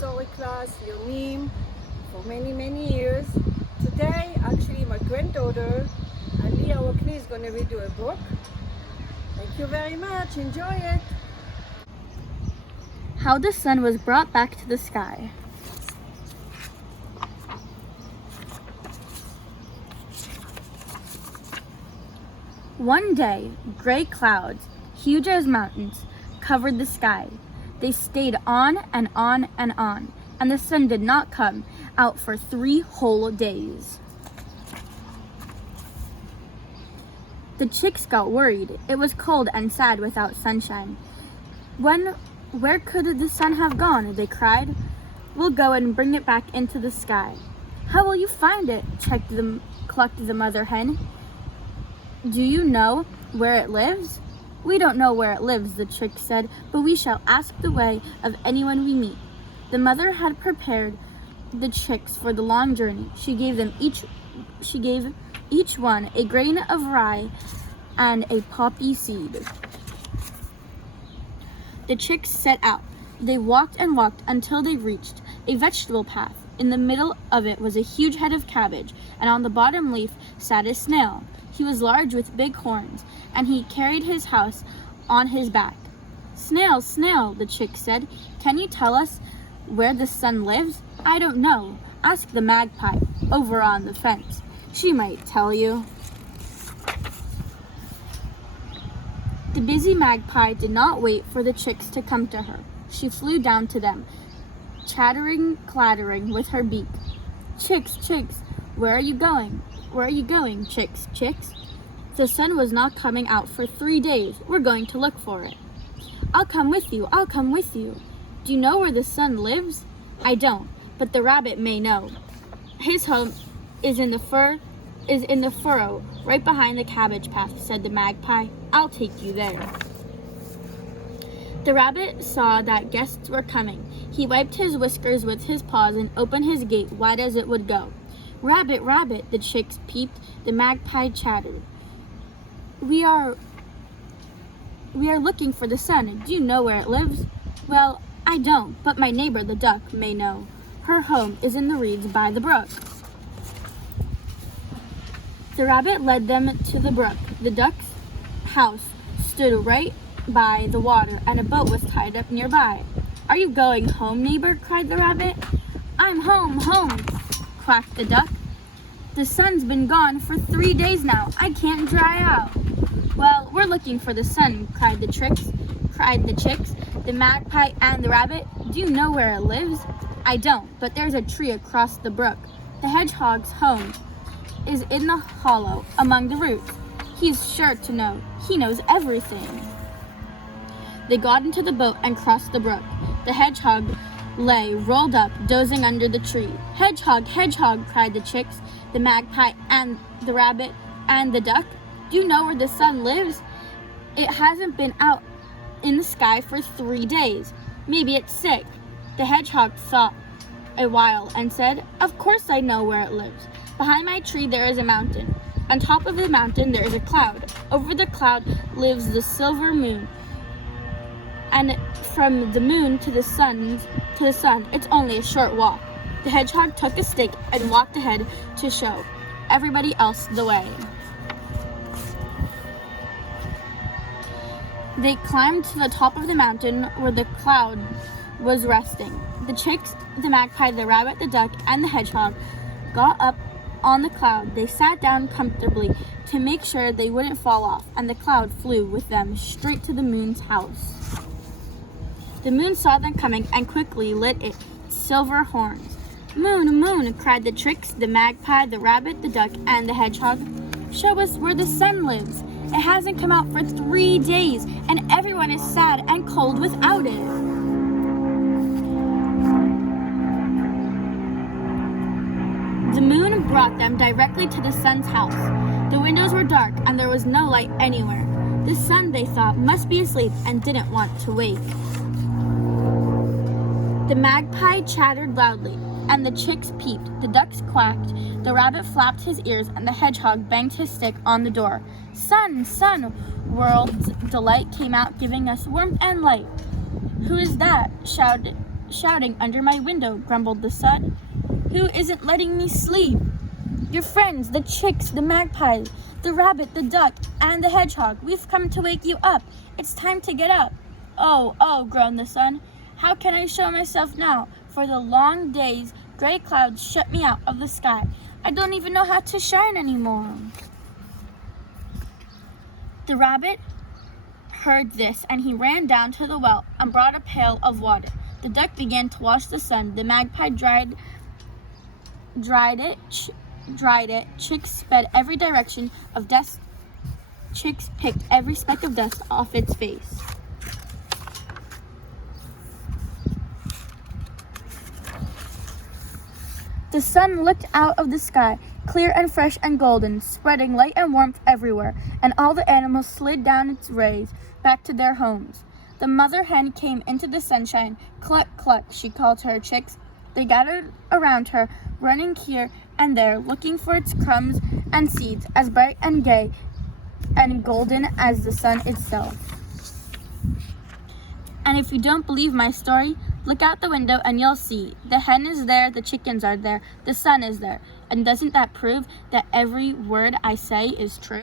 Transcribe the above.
history class, Leonim, for many, many years. Today, actually, my granddaughter, Ali Awakni, is going to read you a book. Thank you very much. Enjoy it. How the sun was brought back to the sky. One day, gray clouds, huge as mountains, covered the sky. They stayed on and on and on, and the sun did not come out for 3 whole days. The chicks got worried. It was cold and sad without sunshine. Where could the sun have gone? They cried. We'll go and bring it back into the sky. How will you find it? Clucked the mother hen. Do you know where it lives? We don't know where it lives, the chick said, but we shall ask the way of anyone we meet. The mother had prepared the chicks for the long journey. She gave each one a grain of rye and a poppy seed. The chicks set out. They walked and walked until they reached a vegetable path. In the middle of it was a huge head of cabbage, and on the bottom leaf sat a snail. He was large with big horns, and he carried his house on his back. Snail, snail, the chick said, can you tell us where the sun lives? I don't know. Ask the magpie over on the fence. She might tell you. The busy magpie did not wait for the chicks to come to her. She flew down to them, chattering, clattering with her beak. Chicks, chicks, where are you going? Where are you going, chicks, chicks? The sun was not coming out for 3 days. We're going to look for it. I'll come with you. I'll come with you. Do you know where the sun lives? I don't, but the rabbit may know. His home is in the furrow right behind the cabbage patch, said the magpie. I'll take you there. The rabbit saw that guests were coming. He wiped his whiskers with his paws and opened his gate wide as it would go. Rabbit, rabbit, the chicks peeped. The magpie chattered. We are looking for the sun. Do you know where it lives? Well, I don't, but my neighbor, the duck, may know. Her home is in the reeds by the brook. The rabbit led them to the brook. The duck's house stood right by the water, and a boat was tied up nearby. Are you going home, neighbor? Cried the rabbit. I'm home, home, quacked the duck. The sun's been gone for 3 days now. I can't dry out. Well, we're looking for the sun, cried the chicks. The magpie and the rabbit. Do you know where it lives? I don't, but there's a tree across the brook. The hedgehog's home is in the hollow among the roots. He's sure to know. He knows everything. They got into the boat and crossed the brook. The hedgehog lay rolled up, dozing under the tree. Hedgehog, hedgehog, cried the chicks, the magpie and the rabbit and the duck. Do you know where the sun lives? It hasn't been out in the sky for 3 days. Maybe it's sick. The hedgehog thought a while and said, Of course I know where it lives. Behind my tree there is a mountain. On top of the mountain there is a cloud. Over the cloud lives the silver moon. And from the moon to the sun, it's only a short walk. The hedgehog took a stick and walked ahead to show everybody else the way. They climbed to the top of the mountain where the cloud was resting. The chicks, the magpie, the rabbit, the duck, and the hedgehog got up on the cloud. They sat down comfortably to make sure they wouldn't fall off, and the cloud flew with them straight to the moon's house. The moon saw them coming and quickly lit its silver horns. Moon, moon, cried the chicks, the magpie, the rabbit, the duck, and the hedgehog. Show us where the sun lives. It hasn't come out for 3 days, and everyone is sad and cold without it. The moon brought them directly to the sun's house. The windows were dark, and there was no light anywhere. The sun, they thought, must be asleep and didn't want to wake. The magpie chattered loudly, and the chicks peeped. The ducks quacked, the rabbit flapped his ears, and the hedgehog banged his stick on the door. Sun, sun, World's Delight came out, giving us warmth and light. Who is that? shouting under my window, grumbled the sun. Who isn't letting me sleep? Your friends, the chicks, the magpie, the rabbit, the duck, and the hedgehog. We've come to wake you up. It's time to get up. Oh, oh, groaned the sun. How can I show myself now? For the long days, gray clouds shut me out of the sky. I don't even know how to shine anymore. The rabbit heard this, and he ran down to the well and brought a pail of water. The duck began to wash the sun. The magpie dried it. Chicks sped every direction of dust. Chicks picked every speck of dust off its face. The sun looked out of the sky, clear and fresh and golden, spreading light and warmth everywhere, and all the animals slid down its rays back to their homes. The mother hen came into the sunshine. Cluck, cluck, she called to her chicks. They gathered around her, running here and there, looking for its crumbs and seeds, as bright and gay and golden as the sun itself. And if you don't believe my story, look out the window and you'll see. The hen is there, the chickens are there, the sun is there. And doesn't that prove that every word I say is true?